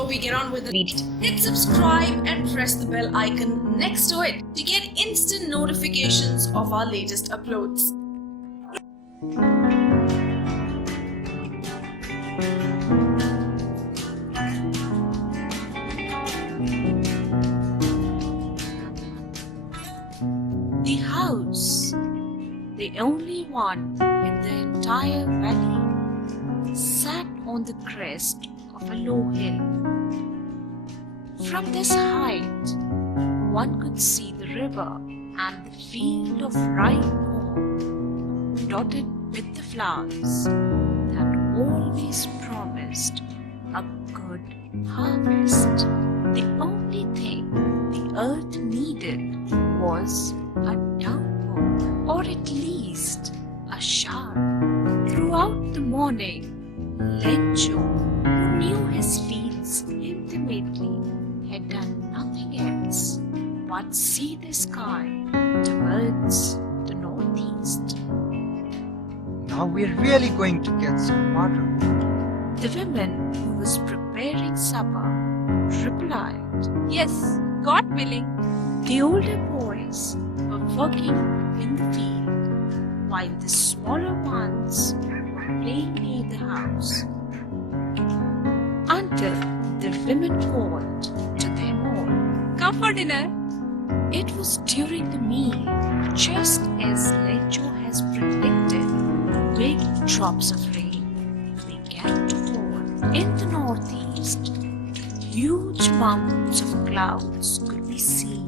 before we get on with the video, hit subscribe and press the bell icon next to it to get instant notifications of our latest uploads. The house, the only one in the entire valley, sat on the crest of a low hill. From this height, one could see the river and the field of ripe corn, dotted with the flowers that always promised a good harvest. The only thing the earth needed was a downpour, or at least a shower. Throughout the morning, Lencho, who knew his fields intimately, had done nothing else but see the sky towards the northeast. Now we're really going to get some water. The woman who was preparing supper replied, Yes, God willing. The older boys were working in the field, while the smaller ones were playing near the house, until the women called to them all. Come for dinner. It was during the meal, just as Lencho has predicted, big drops of rain began to fall. In the northeast, huge mountains of clouds could be seen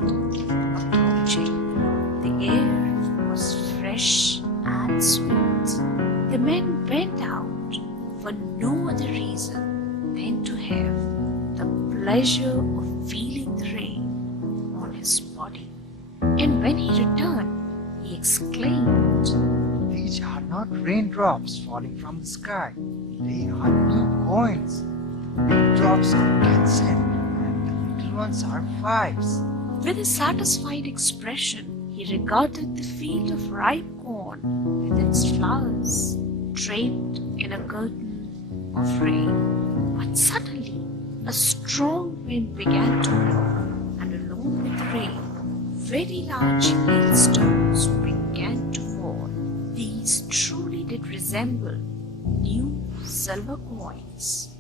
approaching. The air was fresh and sweet. The men went out for no other reason than to have the pleasure of feeling the rain on his body. And when he returned, he exclaimed, These are not raindrops falling from the sky. They are new coins. Big drops are 10 cents and the little ones are 5s. With a satisfied expression, he regarded the field of ripe corn with its flowers draped in a curtain of rain. But suddenly, a strong wind began to blow, and along with the rain, very large hailstones began to fall. These truly did resemble new silver coins.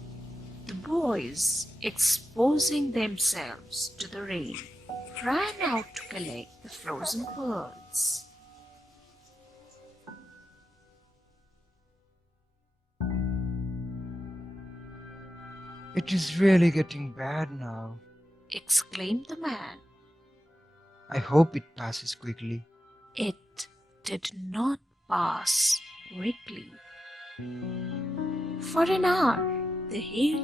The boys, exposing themselves to the rain, ran out to collect the frozen pearls. It is really getting bad now. Exclaimed the man. I hope it passes quickly. It did not pass quickly. For an hour, the hail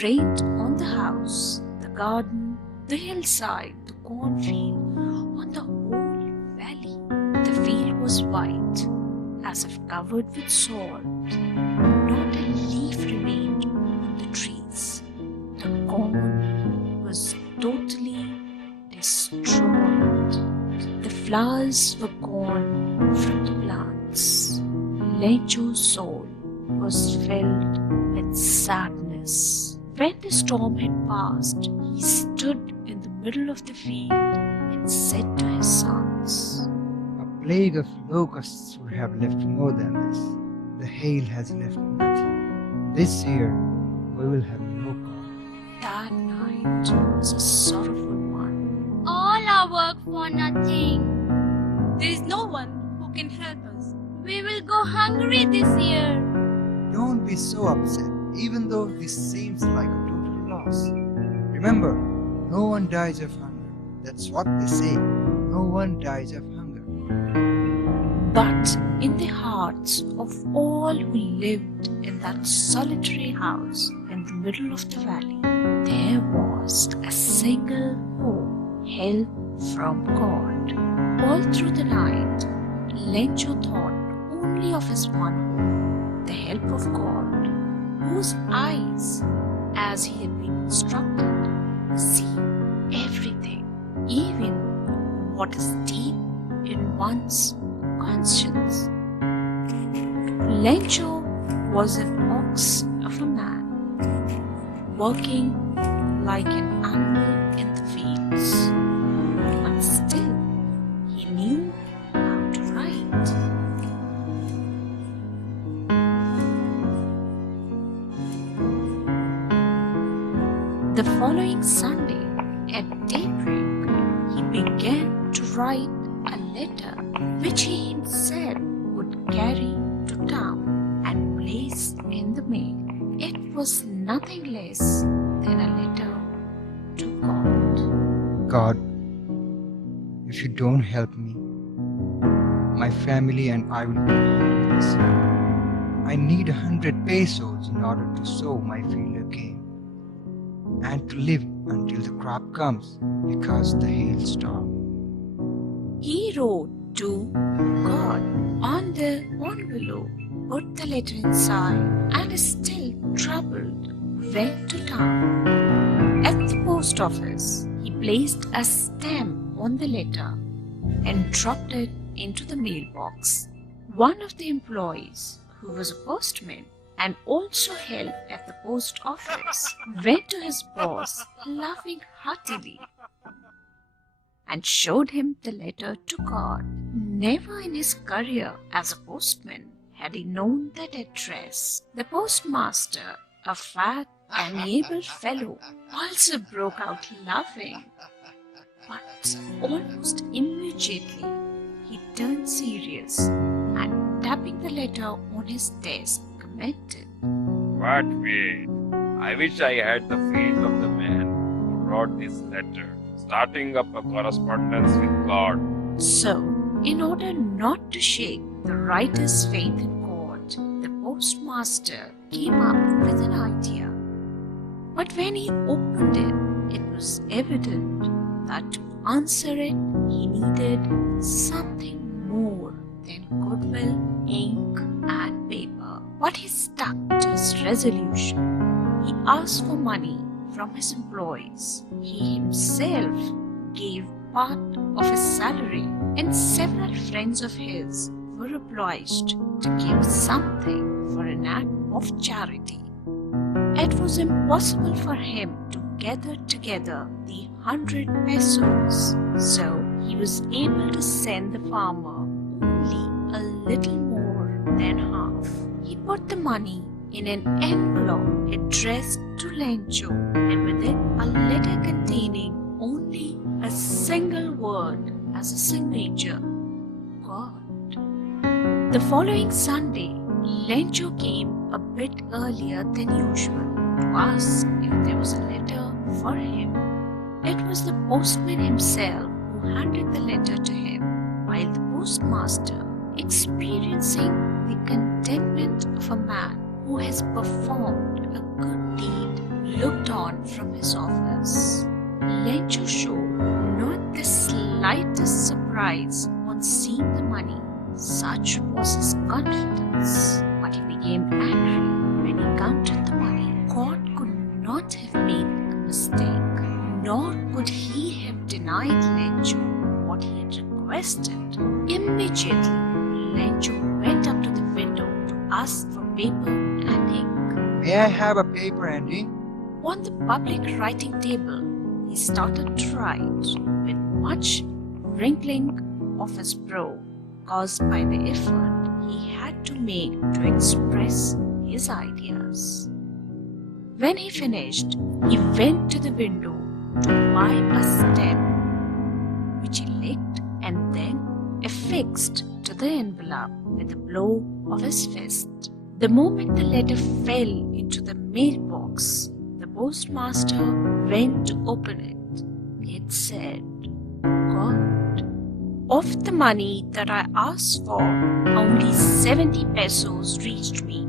rained on the house, the garden, the hillside, the cornfield, on the whole valley. The field was white, as if covered with salt. Not a leaf remained on the trees. The corn was totally destroyed. The flowers were gone from the plants. Lencho's soul was filled with sadness. When the storm had passed, he stood in the middle of the field and said to his sons, A plague of locusts would have left more than this. The hail has left nothing. This year we will have no corn. That night was a sorrowful one. All our work for nothing. There is no one who can help us. We will go hungry this year. Don't be so upset, even though this seems like a total loss. Remember, no one dies of hunger. That's what they say. No one dies of hunger. But in the hearts of all who lived in that solitary house in the middle of the valley, there was a single hope, help from God. All through the night, Lencho thought only of his one hope, the help of God, whose eyes, as he had been instructed, see everything, even what is deep in one's conscience. Lencho was an ox of a man, working like an animal in the fields. But still, he knew how to write. The following Sunday, at daybreak, he began to write a letter which he himself would carry to town and place in the mail. It was nothing less than a letter to God. God, if you don't help me, my family and I will be homeless. I need 100 pesos in order to sow my field again and to live until the crop comes because the hailstorm. He wrote to God on the envelope, put the letter inside, and still troubled, went to town. At the post office, he placed a stamp on the letter and dropped it into the mailbox. One of the employees, who was a postman and also helped at the post office, went to his boss, laughing heartily, and showed him the letter to God. Never in his career as a postman had he known that address. The postmaster, a fat, amiable fellow, also broke out laughing. But almost immediately he turned serious and, tapping the letter on his desk, commented, But wait, I wish I had the faith of the man who wrote this letter, starting up a correspondence with God. So, in order not to shake the writer's faith in God, the postmaster came up with an idea. But when he opened it, it was evident that to answer it, he needed something more than goodwill, ink, and paper. But he stuck to his resolution. He asked for money from his employees. He himself gave part of his salary, and several friends of his were obliged to give something for an act of charity. It was impossible for him to gather together the 100 pesos, so he was able to send the farmer only a little more than half. He put the money in an envelope addressed to Lencho, and with it a letter containing only a single word as a signature: God. The following Sunday, Lencho came a bit earlier than usual to ask if there was a letter for him. It was the postman himself who handed the letter to him, while the postmaster, experiencing the contentment of a man who has performed a good deed, looked on from his office. Lencho showed not the slightest surprise on seeing the money. Such was his confidence. But he became angry when he counted the money. God could not have made a mistake, nor could he have denied Lencho what he had requested. Immediately, Lencho went up to the window to ask for paper and ink. May I have a paper and ink? On the public writing table, he started to write with much wrinkling of his brow caused by the effort he had to make to express his ideas. When he finished, he went to the window to buy a stem, which he licked and then affixed to the envelope with a blow of his fist. The moment the letter fell into the mailbox, the postmaster went to open it. It said, God, of the money that I asked for, only 70 pesos reached me.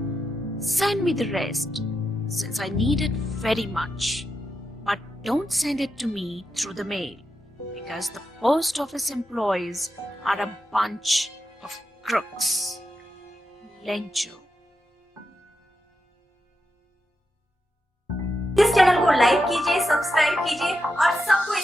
Send me the rest, since I need it very much. But don't send it to me through the mail, because the post office employees are a bunch of crooks. Lencho. इस channel को like कीजिए, subscribe कीजिए और सबको